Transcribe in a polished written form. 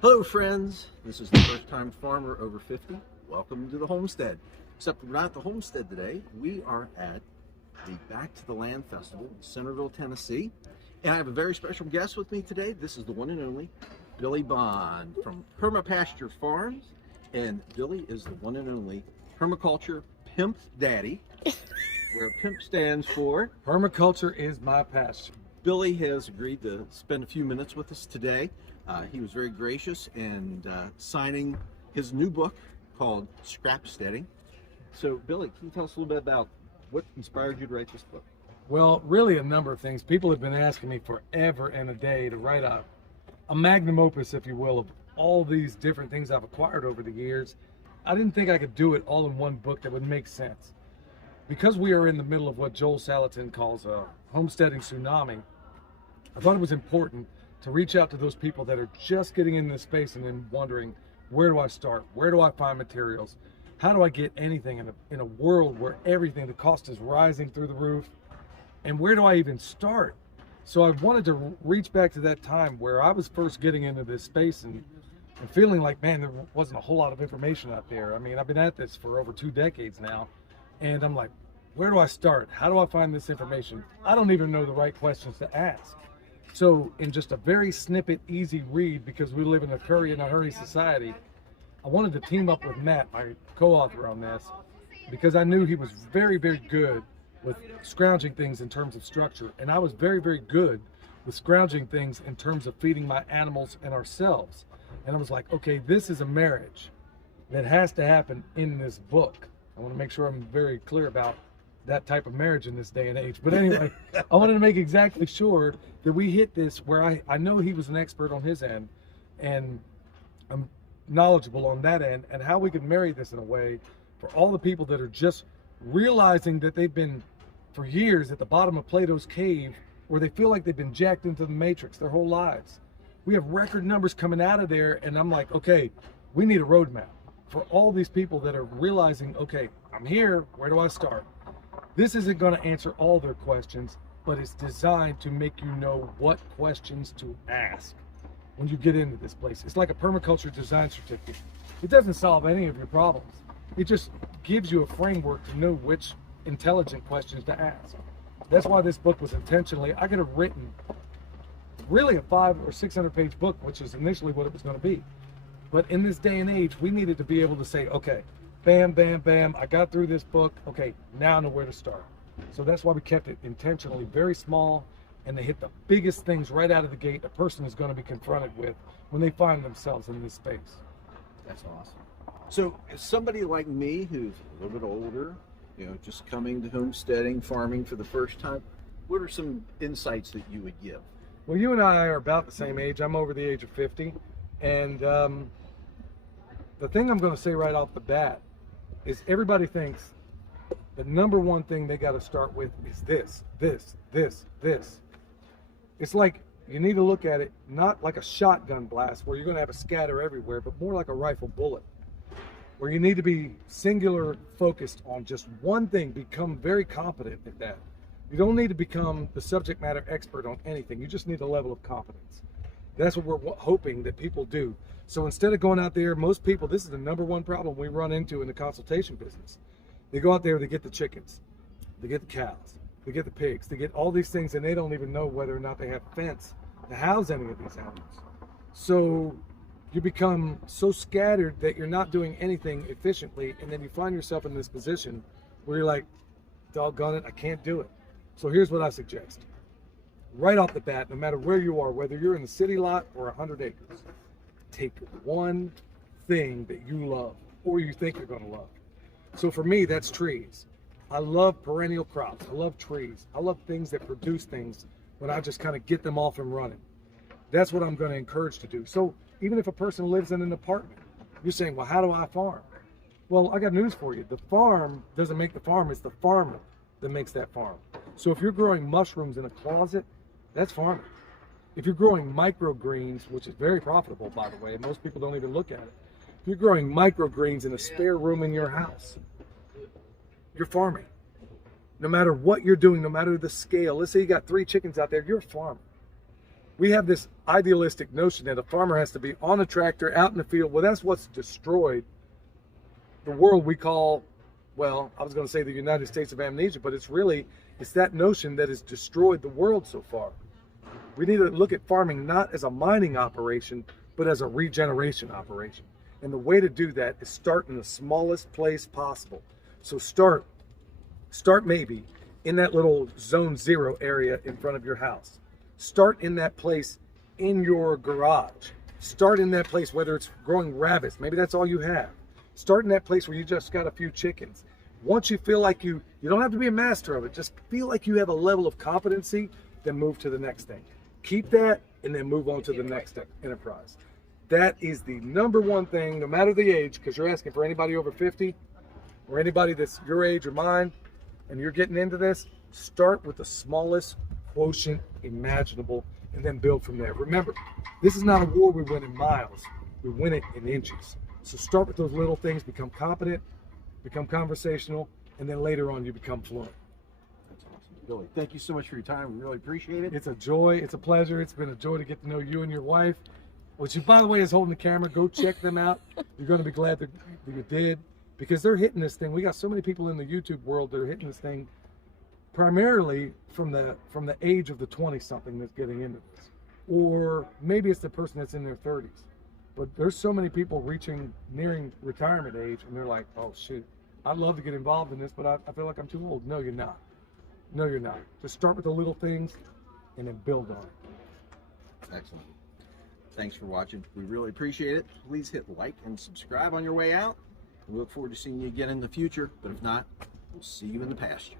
Hello friends, this is the first time farmer over 50. Welcome to the homestead. Except we're not at the homestead today. We are at the Back to the Land Festival in Centerville, Tennessee. And I have a very special guest with me today. This is the one and only Billy Bond from Permapasture Farms. And Billy is the one and only permaculture pimp daddy, where pimp stands for Permaculture is my passion. Billy has agreed to spend a few minutes with us today. He was very gracious and signing his new book called Scrap Steading. So, Billy, can you tell us a little bit about what inspired you to write this book? Well, really a number of things. People have been asking me forever and a day to write a magnum opus, if you will, of all these different things I've acquired over the years. I didn't think I could do it all in one book that would make sense. Because we are in the middle of what Joel Salatin calls a homesteading tsunami, I thought it was important to reach out to those people that are just getting into this space and then wondering, where do I start? Where do I find materials? How do I get anything in a world where everything, the cost is rising through the roof? And where do I even start? So I wanted to reach back to that time where I was first getting into this space and feeling like, man, there wasn't a whole lot of information out there. I mean, I've been at this for over 2 decades now, and I'm like, where do I start? How do I find this information? I don't even know the right questions to ask. So in just a very snippet, easy read, because we live in a hurry in a hurry society, I wanted to team up with Matt, my co-author on this, because I knew he was very, very good with scrounging things in terms of structure. And I was very, very good with scrounging things in terms of feeding my animals and ourselves. And I was like, okay, this is a marriage that has to happen in this book. I want to make sure I'm very clear about that type of marriage in this day and age. But anyway, I wanted to make exactly sure that we hit this where I know he was an expert on his end and I'm knowledgeable on that end, and how we could marry this in a way for all the people that are just realizing that they've been for years at the bottom of Plato's cave, where they feel like they've been jacked into the matrix their whole lives. We have record numbers coming out of there, and I'm like, okay, we need a roadmap for all these people that are realizing, okay, I'm here, where do I start? This isn't going to answer all their questions, but it's designed to make you know what questions to ask when you get into this place. It's like a permaculture design certificate. It doesn't solve any of your problems. It just gives you a framework to know which intelligent questions to ask. That's why this book was intentionally, I could have written really a 500 or 600 page book, which is initially what it was going to be. But in this day and age, we needed to be able to say, okay, bam, bam, bam, I got through this book. Okay, now I know where to start. So that's why we kept it intentionally very small, and they hit the biggest things right out of the gate a person is going to be confronted with when they find themselves in this space. That's awesome. So, as somebody like me who's a little bit older, just coming to homesteading, farming for the first time, what are some insights that you would give? Well, you and I are about the same age. I'm over the age of 50. And the thing I'm going to say right off the bat is everybody thinks the number one thing they got to start with is this. It's like you need to look at it not like a shotgun blast where you're going to have a scatter everywhere, but more like a rifle bullet, where you need to be singular focused on just one thing, become very competent at that. You don't need to become the subject matter expert on anything. You just need a level of competence. That's what we're hoping that people do. So instead of going out there, most people, this is the number one problem we run into in the consultation business. They go out there, they get the chickens, they get the cows, they get the pigs, they get all these things, and they don't even know whether or not they have fence to house any of these animals. So you become so scattered that you're not doing anything efficiently, and then you find yourself in this position where you're like, doggone it, I can't do it. So here's what I suggest. Right off the bat, no matter where you are, whether you're in the city lot or 100 acres, take one thing that you love or you think you're going to love. So for me, that's trees. I love perennial crops. I love trees. I love things that produce things when I just kind of get them off and running. That's what I'm going to encourage to do. So even if a person lives in an apartment, you're saying, well, how do I farm? Well, I got news for you. The farm doesn't make the farm. It's the farmer that makes that farm. So if you're growing mushrooms in a closet, that's farming. If you're growing microgreens, which is very profitable, by the way, most people don't even look at it. If you're growing microgreens in a spare room in your house, you're farming. No matter what you're doing, no matter the scale, let's say you got 3 chickens out there, you're a farmer. We have this idealistic notion that a farmer has to be on a tractor out in the field. Well, that's what's destroyed the world we call, well, I was going to say the United States of amnesia, but it's that notion that has destroyed the world so far. We need to look at farming not as a mining operation, but as a regeneration operation. And the way to do that is start in the smallest place possible. So start maybe in that little zone 0 area in front of your house. Start in that place in your garage. Start in that place, whether it's growing rabbits, maybe that's all you have. Start in that place where you just got a few chickens. Once you feel like you don't have to be a master of it, just feel like you have a level of competency, then move to the next thing. Keep that and then move on to the next enterprise. That is the number one thing, no matter the age, because you're asking for anybody over 50 or anybody that's your age or mine, and you're getting into this, start with the smallest quotient imaginable and then build from there. Remember, this is not a war we win in miles, we win it in inches. So start with those little things, become competent, become conversational, and then later on you become fluent. That's awesome. Billy, thank you so much for your time. We really appreciate it. It's a joy, it's a pleasure. It's been a joy to get to know you and your wife, which, by the way, is holding the camera. Go check them out. You're going to be glad that you did, because they're hitting this thing. We got so many people in the YouTube world that are hitting this thing primarily from the age of the 20-something that's getting into this. Or maybe it's the person that's in their 30s. But there's so many people nearing retirement age, and they're like, oh, shoot, I'd love to get involved in this, but I feel like I'm too old. No, you're not. No, you're not. Just start with the little things and then build on it. Excellent. Thanks for watching. We really appreciate it. Please hit like and subscribe on your way out. We look forward to seeing you again in the future, but if not, we'll see you in the pasture.